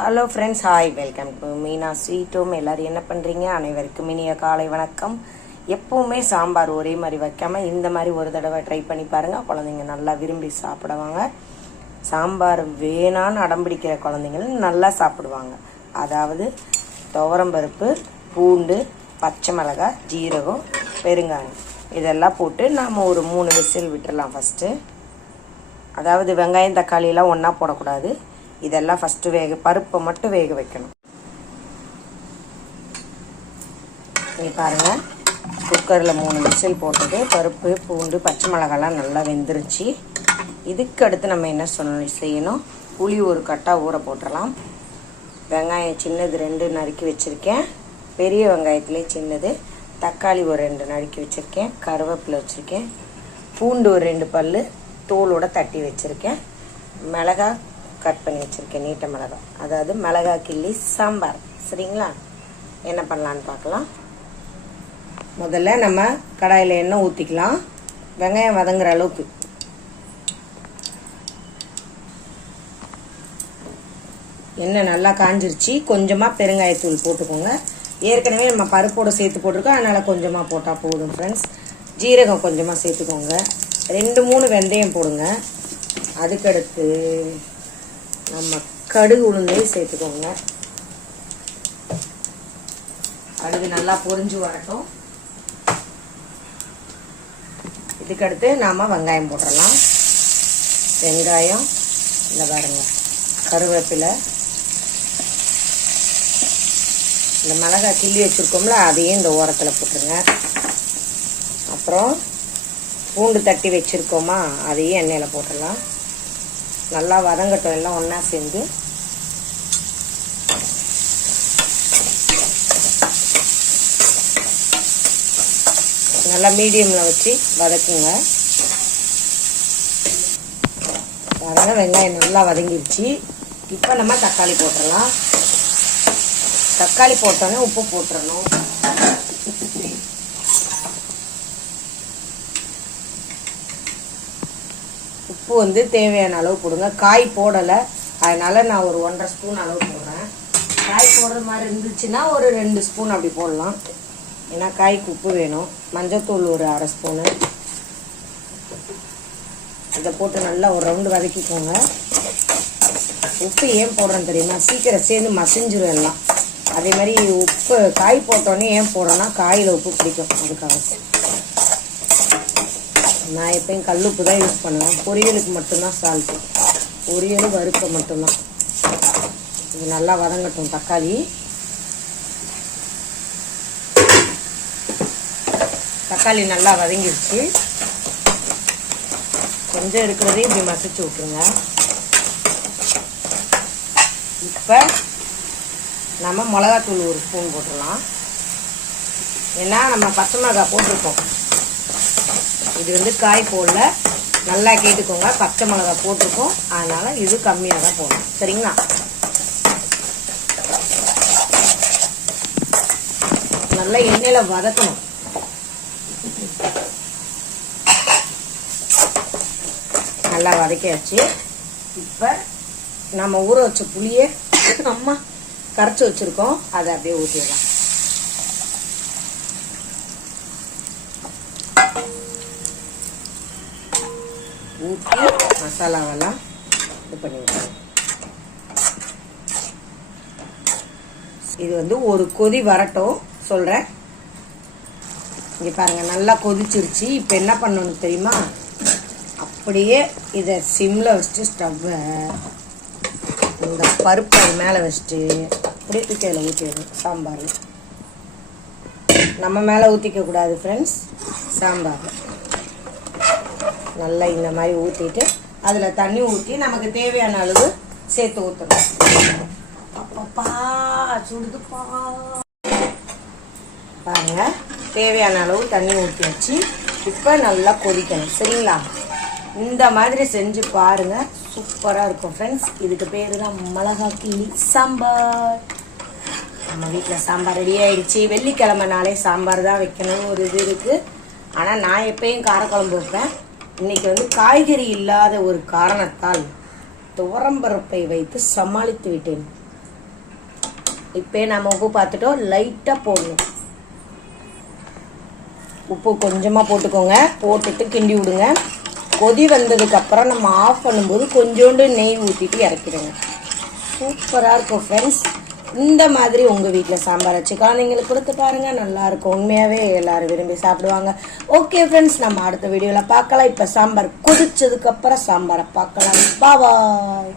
Hello friends, hi, welcome to Meena sweet home. எல்லோரும் என்ன பண்ணுறீங்க? அனைவருக்கும் இனிய காலை வணக்கம். எப்போவுமே சாம்பார் ஒரே மாதிரி வைக்காமல் இந்த மாதிரி ஒரு தடவை ட்ரை பண்ணி பாருங்கள். குழந்தைங்க நல்லா விரும்பி சாப்பிடுவாங்க. சாம்பார் வேணான்னு அடம்பிடிக்கிற குழந்தைங்களும் நல்லா சாப்பிடுவாங்க. அதாவது துவரம்பருப்பு, பூண்டு, பச்சை மிளகாய், ஜீரகம், பெருங்காயம் இதெல்லாம் போட்டு நாம் ஒரு 3 விசில் விட்டுடலாம் ஃபஸ்ட்டு. அதாவது வெங்காயம் தக்காளியெல்லாம் ஒன்றா போடக்கூடாது. இதெல்லாம் ஃபஸ்ட்டு பருப்பை மட்டும் வேக வைக்கணும். நீ பாருங்கள், குக்கரில் 3 விசில் போட்டது. பருப்பு, பூண்டு, பச்சை மிளகாலாம் நல்லா வெந்துருச்சு. இதுக்கு அடுத்து நம்ம என்ன செய்யணும்? புளி ஒரு கட்டா ஊற போட்டுடலாம். வெங்காயம் சின்னது 2 நறுக்கி வச்சுருக்கேன். பெரிய வெங்காயத்துலேயே சின்னது. தக்காளி ஒரு 2 நறுக்கி வச்சுருக்கேன். கருவேப்பிலை வச்சுருக்கேன். பூண்டு ஒரு 2 பல் தோலோடு தட்டி வச்சுருக்கேன். மிளகாய் கட் பண்ணி வச்சுருக்கேன், நீட்ட மிளகாய். அதாவது மிளகாய் கிள்ளி சாம்பார். சரிங்களா? என்ன பண்ணலான்னு பார்க்கலாம். முதல்ல நம்ம கடாயில் எண்ணெய் ஊற்றிக்கலாம். வெங்காயம் வதங்குற அளவுக்கு. எண்ணெய் நல்லா காஞ்சிருச்சு. கொஞ்சமாக பெருங்காயத்தூள் போட்டுக்கோங்க. ஏற்கனவே நம்ம பருப்போடு சேர்த்து போட்டிருக்கோம், அதனால் கொஞ்சமாக போட்டால் போதும் ஃப்ரெண்ட்ஸ். ஜீரகம் கொஞ்சமாக சேர்த்துக்கோங்க. 2-3 வெந்தயம் போடுங்க. அதுக்கடுத்து நம்ம கடுகு உளுந்தையும் சேர்த்துக்கோங்க. கடுகு நல்லா பொரிஞ்சு வரட்டும். இதுக்கடுத்து நாம் வெங்காயம் போட்டுடலாம். வெங்காயம், இந்த பாருங்க, கருவேப்பிலை, இந்த மிளகாய் கிள்ளி வச்சுருக்கோம்ல அதையும் இந்த ஓரத்தில் போட்டுருங்க. அப்புறம் பூண்டு தட்டி வச்சுருக்கோமா அதையும் எண்ணெயில் போட்டுடலாம். நல்லா வதங்கட்டும், எல்லாம் ஒன்றா சேர்ந்து. நல்லா மீடியமில் வச்சு வதக்குங்க. பாருங்க, வெங்காயம் நல்லா வதங்கிடுச்சு. இப்போ நம்ம தக்காளி போட்டுடலாம். தக்காளி போட்டோன்னே உப்பு போட்டுடணும். உப்பு வந்து தேவையான அளவு போடுங்க. காய் போடலை, அதனால் நான் ஒரு 1.5 ஸ்பூன் அளவு போடுறேன். காய் போடுற மாதிரி இருந்துச்சுன்னா ஒரு 2 ஸ்பூன் அப்படி போடலாம். ஏன்னா காய்க்கு உப்பு வேணும். மஞ்சத்தூள் ஒரு 1/2 ஸ்பூனு. அதை போட்டு நல்லா ஒரு ரவுண்டு வதக்கிக்கோங்க. உப்பு ஏன் போடுறேன்னு தெரியுமா? சீக்கிரம் சேர்ந்து மசிஞ்சிடும் எல்லாம். அதே மாதிரி உப்பு காய் போட்டோன்னே ஏன் போடுறோன்னா காயில் உப்பு பிடிக்கும், அதுக்காக. நான் எப்பயும் கல்லுப்பு தான் யூஸ் பண்ணுவேன். பொரியலுக்கு மட்டும்தான் சால்ட்டு. பொரியல் வறுக்க மட்டும்தான். இது நல்லா வதங்கட்டும். தக்காளி நல்லா வதங்கிடுச்சு. கொஞ்சம் இருக்கிறதே இப்படி மசிச்சு விட்டுருங்க. இப்போ நம்ம மிளகாத்தூள் 1 ஸ்பூன் போட்டுடலாம். ஏன்னா நம்ம பச்சை மிளகாய் போட்டிருக்கோம். இது வந்து காய் போடல, நல்லா கேட்டுக்கோங்க. பச்சை மிளகாய் போட்டிருக்கோம், அதனால் இது கம்மியாக தான் போடணும். சரிங்களா? நல்லா எண்ணெயில் வதக்கணும். நல்லா வதக்கியாச்சு. இப்போ நம்ம ஊற வச்ச புளியை அம்மா கரைச்சி வச்சுருக்கோம், அதை அப்படியே ஊற்றிடலாம். ஊற்றி மசாலாவெல்லாம் இது பண்ணி விட்டுருவோம். இது வந்து ஒரு கொதி வரட்டும் சொல்கிறேன். இங்கே பாருங்கள், நல்லா கொதிச்சிருச்சு. இப்போ என்ன பண்ணணும் தெரியுமா? அப்படியே இதை சிம்மில் வச்சுட்டு ஸ்டவ்வை இந்த பருப்பை மேலே வச்சுட்டு அப்படியே தூக்கியில் ஊற்றிடணும். சாம்பார் நம்ம மேலே ஊற்றிக்கக்கூடாது ஃப்ரெண்ட்ஸ். சாம்பார் நல்லா இந்த மாதிரி ஊற்றிட்டு அதில் தண்ணி ஊற்றி நமக்கு தேவையான அளவு சேர்த்து ஊற்றணும். அப்பப்பா சுடுதுப்பா. பாருங்க, தேவையான அளவு தண்ணி ஊற்றி வச்சு இப்போ நல்லா கொதிக்கணும். சரிங்களா? இந்த மாதிரி செஞ்சு பாருங்க, சூப்பராக இருக்கும் ஃப்ரெண்ட்ஸ். இதுக்கு பேர் தான் மிளகாய் கிள்ளி சாம்பார். நம்ம வீட்டில் சாம்பார் ரெடி ஆகிடுச்சு. வெள்ளிக்கிழமைனாலே சாம்பார் தான் வைக்கணும்னு ஒரு இது இருக்குது. ஆனால் நான் எப்பயும் காரக்குழம்பு வைப்பேன். இன்னைக்கு வந்து காய்கறி இல்லாத ஒரு காரணத்தால் துவரம்பருப்பை வைத்து சமாளித்து விட்டேன். இப்போ நம்ம உப்பு பார்த்துட்டோம், லைட்டாக போடணும். உப்பு கொஞ்சமாக போட்டுக்கோங்க, போட்டுட்டு கிண்டி விடுங்க. கொதி வந்ததுக்கப்புறம் நம்ம ஆஃப் பண்ணும்போது கொஞ்சோண்டு நெய் ஊற்றிட்டு இறக்கிடுங்க. சூப்பராக இருக்கும் ஃப்ரெண்ட்ஸ். இந்த மாதிரி உங்கள் வீட்டில் சாம்பார் வச்சு குழந்தைங்களுக்கு கொடுத்து பாருங்கள், நல்லாயிருக்கும். உண்மையாகவே எல்லோரும் விரும்பி சாப்பிடுவாங்க. ஓகே ஃப்ரெண்ட்ஸ், நம்ம அடுத்த வீடியோவில் பார்க்கலாம். இப்போ சாம்பார் கொதிச்சதுக்கப்புறம் சாம்பாரை பார்க்கலாம். பாய்.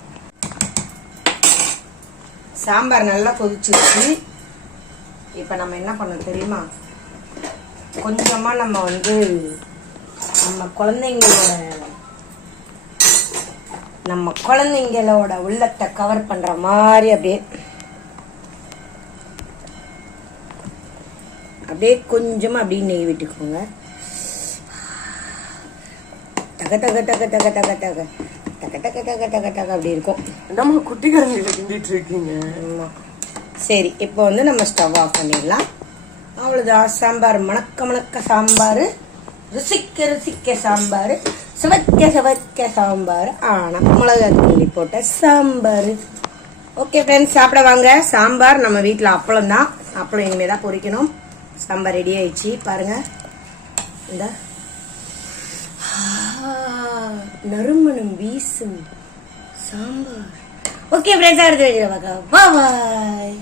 சாம்பார் நல்லா கொதிச்சிருச்சு. இப்போ நம்ம என்ன பண்ண தெரியுமா, கொஞ்சமாக நம்ம நம்ம குழந்தைங்களோட உள்ளத்தை கவர் பண்ற மாதிரி அப்படியே கொஞ்சமா அப்படியே நெய் விட்டுக்கோங்க. டக டக டக டக டக டக டக டக டக டக டக அப்படி இருக்கும். நம்ம குட்டிக்காரங்க கிண்டிட்டு இருக்கீங்க. சரி, இப்போ நம்ம ஸ்டவ் ஆஃப் பண்ணிடலாம். அவ்வளோதான். சாம்பார் மணக்க மணக்க சாம்பார், ருசிக்க ருசிக்க சாம்பார், சுவைக்க சுவைக்க சாம்பார், ஆனால் மிளகாய் கிள்ளி போட்ட சாம்பார். ஓகே ஃப்ரெண்ட்ஸ், சாப்பிட வாங்க. சாம்பார் நம்ம வீட்டில் அப்பளம் தான், அப்பளம் இனிமேல் தான் பொரிக்கணும். சாம்பார் ரெடி ஆயிடுச்சு பாருங்க. இந்த நறுமணம் வீசும் சாம்பார். ஓகே ஃப்ரெண்ட்ஸ், அடுத்த வீடியோவில் பார்க்கலாம். பாய்.